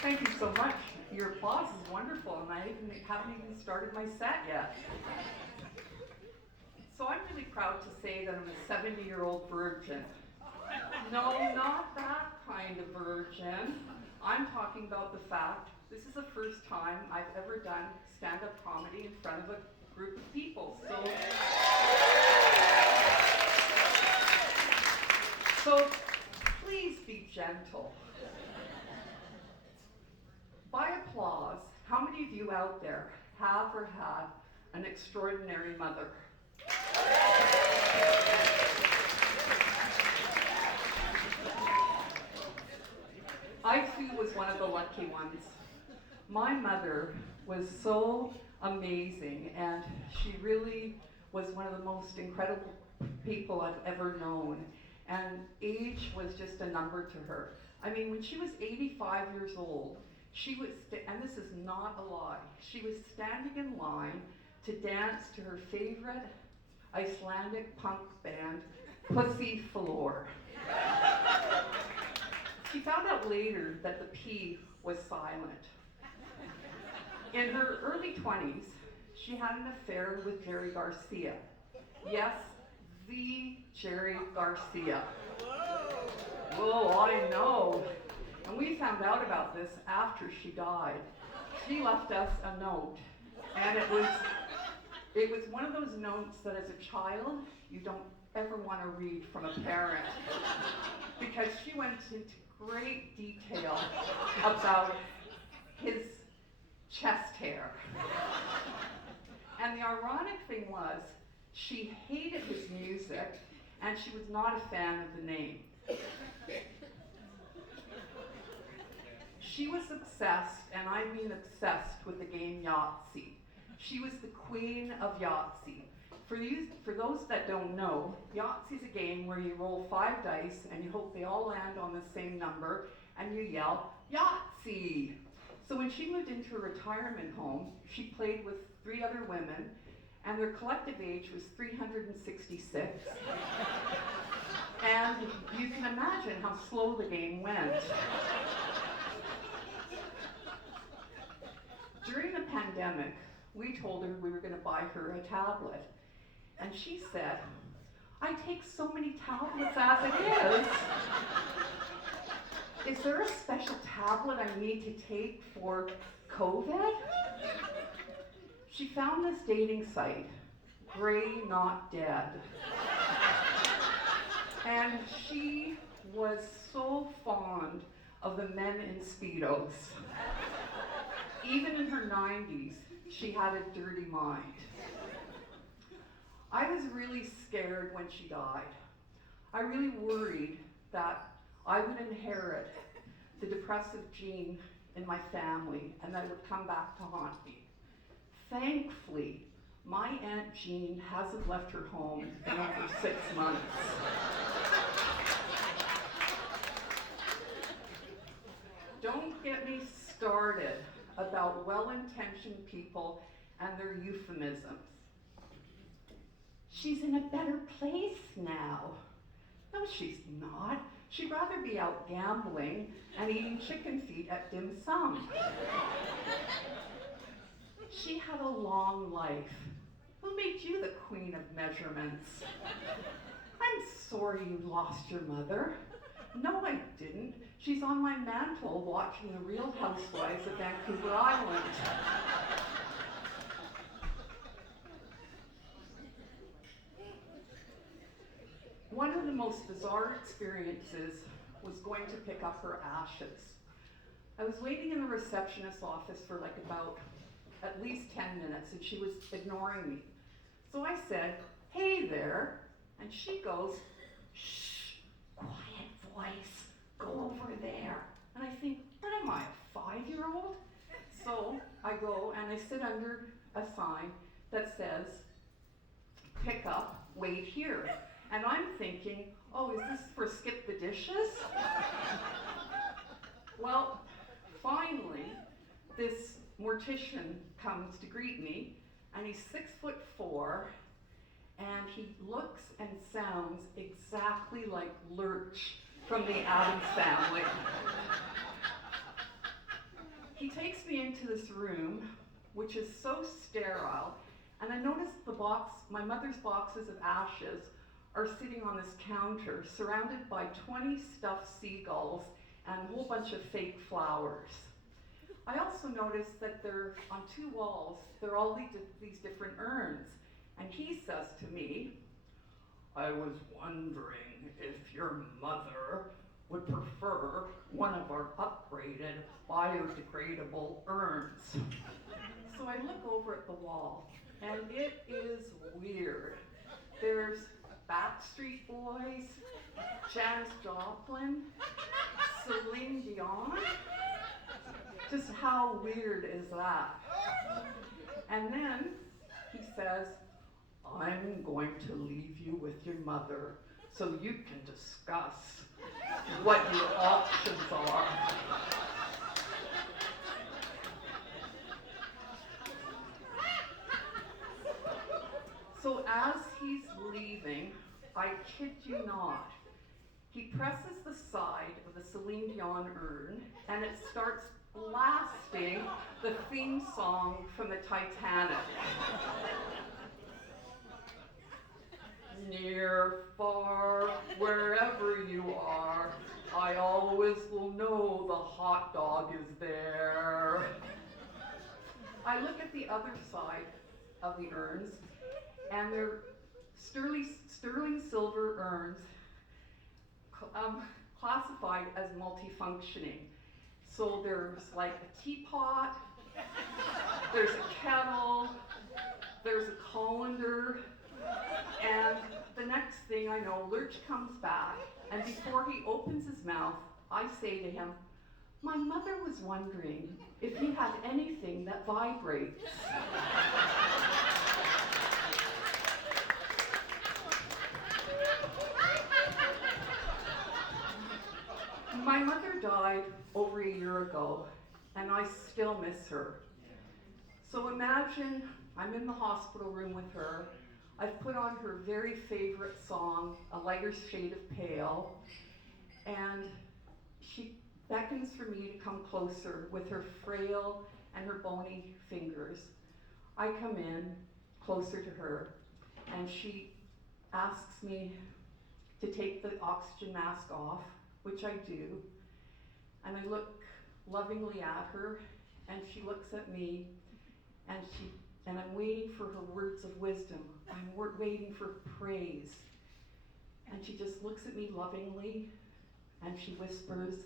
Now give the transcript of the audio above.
Thank you so much. Your applause is wonderful, and haven't even started my set yet. So I'm really proud to say that I'm a 70-year-old virgin. No, not that kind of virgin. I'm talking about the fact this is the first time I've ever done stand-up comedy in front of a group of people. So please be gentle. By applause, how many of you out there have or had an extraordinary mother? I too was one of the lucky ones. My mother was so amazing, and she really was one of the most incredible people I've ever known. And age was just a number to her. I mean, when she was 85 years old, she was, and this is not a lie, she was standing in line to dance to her favorite Icelandic punk band, Pussy Floor. She found out later that the P was silent. In her early 20s, she had an affair with Jerry Garcia. Yes, the Jerry Garcia. Whoa, I know. And we found out about this after she died. She left us a note, and it was one of those notes that as a child, you don't ever want to read from a parent, because she went into great detail about his chest hair. And the ironic thing was, she hated his music, and she was not a fan of the name. She was obsessed, and I mean obsessed, with the game Yahtzee. She was the queen of Yahtzee. For those that don't know, Yahtzee is a game where you roll 5 dice and you hope they all land on the same number, and you yell, Yahtzee! So when she moved into a retirement home, she played with 3 other women, and their collective age was 366. And you can imagine how slow the game went. During the pandemic, we told her we were going to buy her a tablet. And she said, I take so many tablets as it is. Is there a special tablet I need to take for COVID? She found this dating site, Gray Not Dead. And she was so fond of the men in Speedos. Even in her 90s, she had a dirty mind. I was really scared when she died. I really worried that I would inherit the depressive gene in my family and that it would come back to haunt me. Thankfully, my Aunt Jean hasn't left her home in over 6 months. Don't get me started about well-intentioned people and their euphemisms. She's in a better place now. No, she's not. She'd rather be out gambling and eating chicken feet at dim sum. She had a long life. Who made you the queen of measurements? I'm sorry you lost your mother. No, I didn't. She's on my mantle watching the Real Housewives of Vancouver Island. One of the most bizarre experiences was going to pick up her ashes. I was waiting in the receptionist's office for about at least 10 minutes, and she was ignoring me. So I said, hey there, and she goes, shh, quiet voice, go over there. And I think, what am I, a 5-year-old? So I go and I sit under a sign that says, pick up, wait here. And I'm thinking, oh, is this for skip the dishes? Well, finally, this mortician comes to greet me, and he's 6'4", and he looks and sounds exactly like Lurch from the Addams Family. takes me into this room, which is so sterile, and I notice my mother's boxes of ashes are sitting on this counter, surrounded by 20 stuffed seagulls and a whole bunch of fake flowers. I also noticed that they're on 2 walls, there are all these different urns. And he says to me, "I was wondering if your mother would prefer one of our upgraded biodegradable urns." So I look over at the wall, and it is weird. There's Backstreet Boys, Janis Joplin, Celine Dion. Just how weird is that? And then he says, "I'm going to leave you with your mother so you can discuss what your options are." So as he's leaving, I kid you not, he presses the side of the Celine Dion urn and it starts blasting the theme song from the Titanic. "Near, far, wherever you are, I always will know the hot dog is there." I look at the other side of the urns, and they're sterling silver urns, classified as multifunctioning. So there's like a teapot, there's a kettle, there's a colander, and the next thing I know, Lurch comes back, and before he opens his mouth, I say to him, "My mother was wondering if you have anything that vibrates." My mother died over a year ago, and I still miss her. So imagine I'm in the hospital room with her. I've put on her very favorite song, "A Lighter Shade of Pale," and she beckons for me to come closer with her frail and her bony fingers. I come in closer to her, and she asks me to take the oxygen mask off, which I do, and I look lovingly at her, and she looks at me, and I'm waiting for her words of wisdom. I'm waiting for praise. And she just looks at me lovingly, and she whispers,